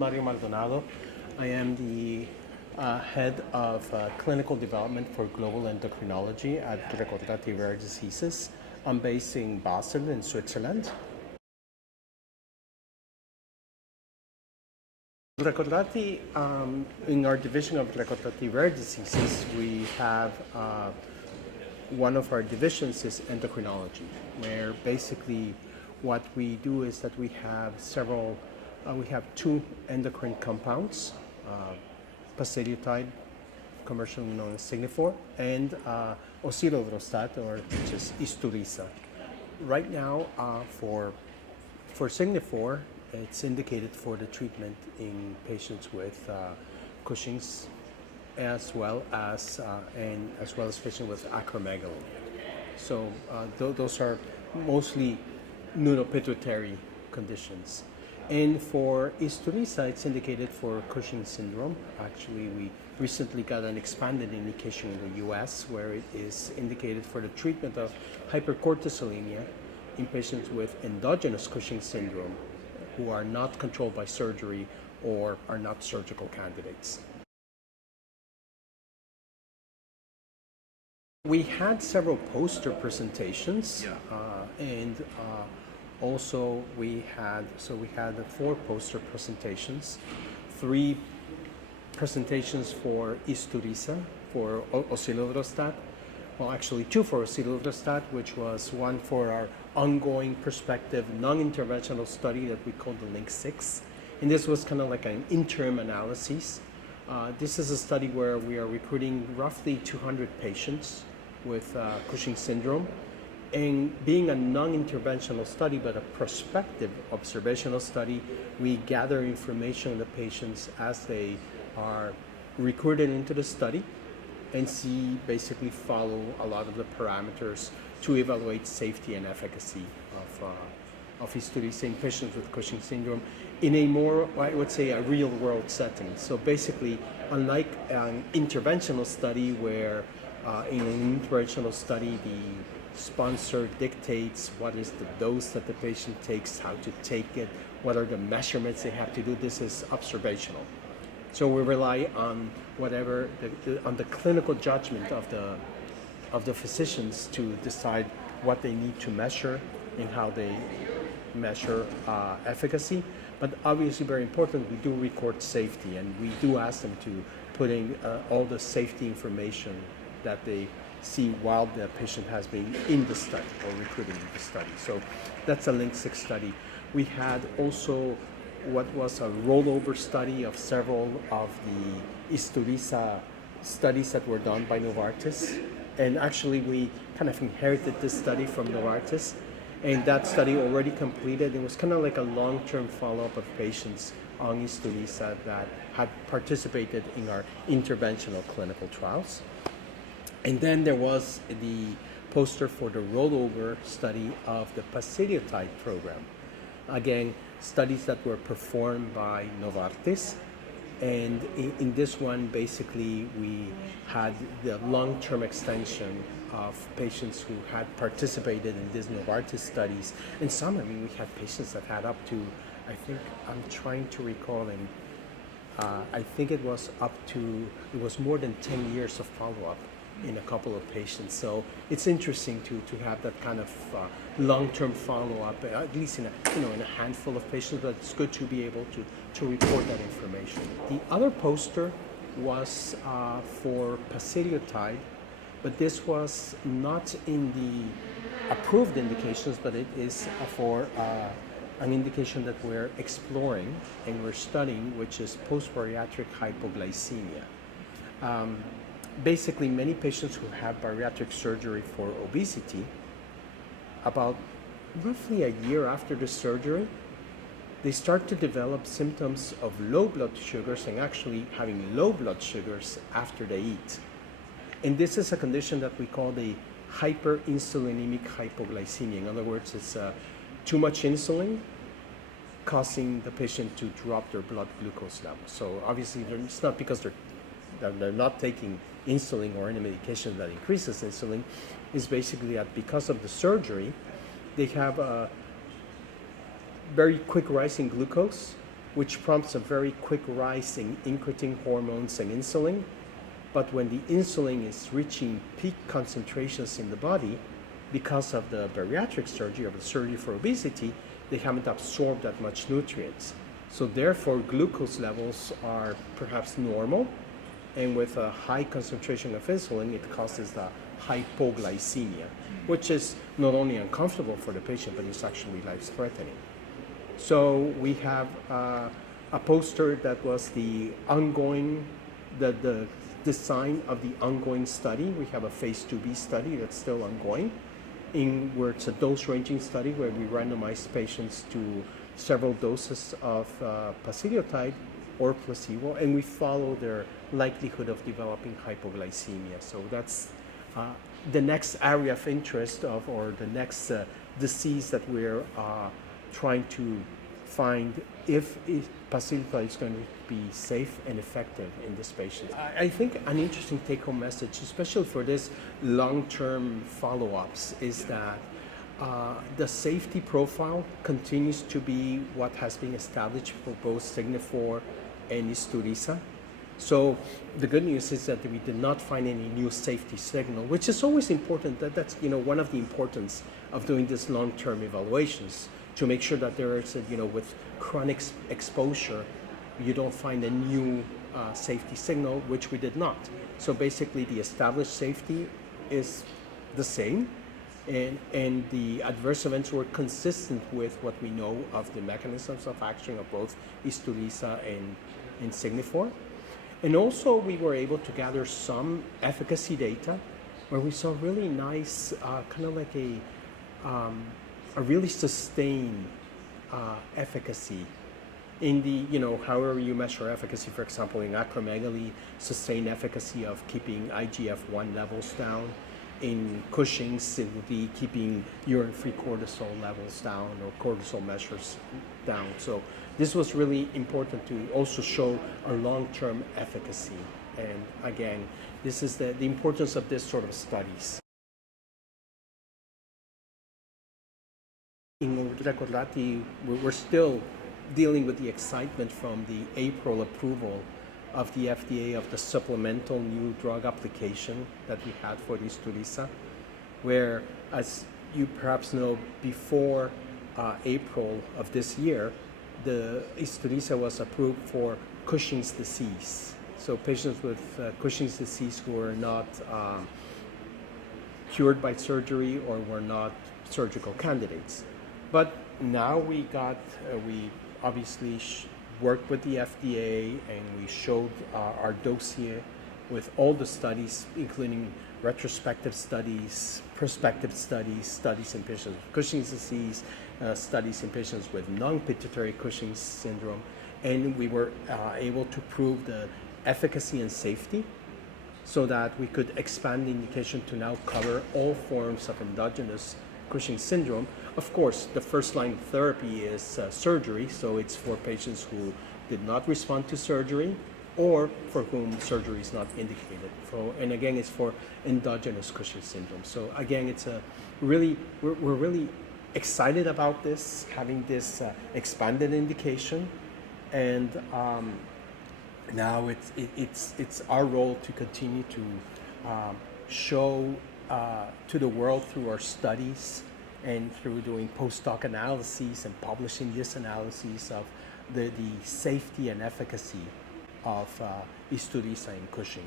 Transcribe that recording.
Mario Maldonado. I am the head of clinical development for global endocrinology at Recordati Rare Diseases. I'm based in Basel in Switzerland. Recordati, in our division of Recordati Rare Diseases, we have one of our divisions is endocrinology, where basically what we do is that we have two endocrine compounds, pasireotide, commercially known as Signifor, and Osilodrostat, which is Isturisa. Right now, for Signifor, it's indicated for the treatment in patients with Cushing's, as well as patients with acromegaly. So those are mostly non-pituitary conditions. And for Isturisa, it's indicated for Cushing syndrome. Actually, we recently got an expanded indication in the US where it is indicated for the treatment of hypercortisolemia in patients with endogenous Cushing syndrome who are not controlled by surgery or are not surgical candidates. We had several poster presentations, and also we had 4 poster presentations, 3 presentations for Isturisa, for Osilodrostat. Well, actually 2 for Osilodrostat, which was one for our ongoing prospective non-interventional study that we call the LINC 6. And this was kind of like an interim analysis. This is a study where we are recruiting roughly 200 patients with Cushing syndrome. And being a non-interventional study, but a prospective observational study, we gather information on the patients as they are recruited into the study and basically follow a lot of the parameters to evaluate safety and efficacy of Isturisa in patients with Cushing syndrome in a more, I would say, a real-world setting. So basically, unlike an interventional study where in an interventional study, the sponsor dictates what is the dose that the patient takes, how to take it, what are the measurements they have to do. This is observational. So we rely on on the clinical judgment of the physicians to decide what they need to measure and how they measure efficacy. But obviously, very important, we do record safety, and we do ask them to put in all the safety information that they see while the patient has been in the study or recruiting in the study. So that's a LINC 6 study. We had also what was a rollover study of several of the Isturisa studies that were done by Novartis. And actually, we kind of inherited this study from Novartis. And that study already completed. It was kind of like a long-term follow-up of patients on Isturisa that had participated in our interventional clinical trials. And then there was the poster for the rollover study of the pasireotide program. Again, studies that were performed by Novartis. And in this one, basically, we had the long-term extension of patients who had participated in these Novartis studies. And we had patients that had up to, I'm trying to recall, and I think it was more than 10 years of follow-up in a couple of patients. So it's interesting to have that kind of long-term follow-up, at least in a handful of patients, but it's good to be able to report that information. The other poster was for pasireotide, but this was not in the approved indications, but it is for an indication that we're exploring and we're studying, which is post-bariatric hypoglycemia. Basically, many patients who have bariatric surgery for obesity, about roughly a year after the surgery, they start to develop symptoms of low blood sugars and actually having low blood sugars after they eat. And this is a condition that we call the hyperinsulinemic hypoglycemia. In other words, it's too much insulin causing the patient to drop their blood glucose level. So obviously, it's not because they're not taking insulin or any medication that increases insulin. Is basically that because of the surgery, they have a very quick rise in glucose, which prompts a very quick rise in incretin hormones and insulin. But when the insulin is reaching peak concentrations in the body, because of the bariatric surgery or the surgery for obesity, they haven't absorbed that much nutrients. So therefore, glucose levels are perhaps normal, and with a high concentration of insulin, it causes the hypoglycemia, which is not only uncomfortable for the patient, but it's actually life-threatening. So we have a poster that was the ongoing, the design of the ongoing study. We have a phase 2b study that's still ongoing, where it's a dose-ranging study where we randomize patients to several doses of pasireotide or placebo, and we follow their likelihood of developing hypoglycemia. So that's the next area of interest or the next disease that we're trying to find if pasireotide is going to be safe and effective in this patient. I think an interesting take-home message, especially for this long-term follow-ups, is that the safety profile continues to be what has been established for both Signifor and Isturisa. So the good news is that we did not find any new safety signal, which is always important. That's one of the importance of doing these long-term evaluations, to make sure that there is with chronic exposure, you don't find a new safety signal, which we did not. So basically, the established safety is the same, and the adverse events were consistent with what we know of the mechanisms of action of both Isturisa and Signifor. And also, we were able to gather some efficacy data where we saw really nice, kind of like a really sustained efficacy in the, however you measure efficacy. For example, in acromegaly, sustained efficacy of keeping IGF-1 levels down. In Cushing's, it would be keeping urine-free cortisol levels down or cortisol measures down. So this was really important to also show a long-term efficacy. And again, this is the importance of this sort of studies. In Recordati, we're still dealing with the excitement from the April approval of the FDA of the supplemental new drug application that we had for the Isturisa, where, as you perhaps know, before April of this year, the Isturisa was approved for Cushing's disease. So patients with Cushing's disease who were not cured by surgery or were not surgical candidates. But now we obviously worked with the FDA, and we showed our dossier with all the studies, including retrospective studies, prospective studies, studies in patients with Cushing's disease, studies in patients with non-pituitary Cushing's syndrome, and we were able to prove the efficacy and safety so that we could expand the indication to now cover all forms of endogenous Cushing's syndrome. Of course, the first line therapy is surgery, so it's for patients who did not respond to surgery or for whom surgery is not indicated. And again, it's for endogenous Cushing's syndrome. So again, it's we're really excited about this, having this expanded indication, and now it's our role to continue to show to the world through our studies and through doing post-hoc analyses and publishing these analyses of the safety and efficacy of Isturisa in Cushing's.